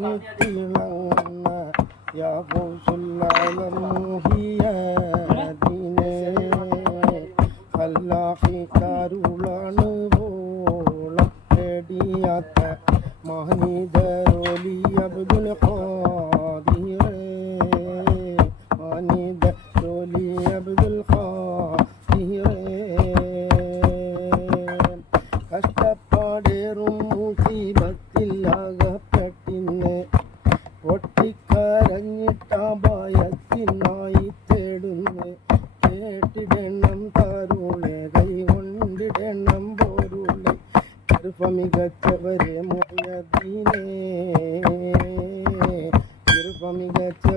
തിളങ്ങുന്ന യാബുസുല്ലാലമുഹിയീനെ അല്ലാഹി കരുളാണ് പോളം തേടിയാത്ത മാനിദരൊലി അബ്ദുൽ ഖാദിറേ മാനിദരൊലി അബ്ദുൽ ഖാദിറേ കഷ്ടപ്പാടേറും മുസീബത്തിൽ അകപ്പെട്ടിന്ന് പൊട്ടിക്കരഞ്ഞിട്ടാ ഭയത്തിനായി തേടുന്ന് കേട്ടിടണം താരുളെ കൈ കൊണ്ടിടണം പോരുളെ മികച്ചവരെ മോയദീനേ മികച്ച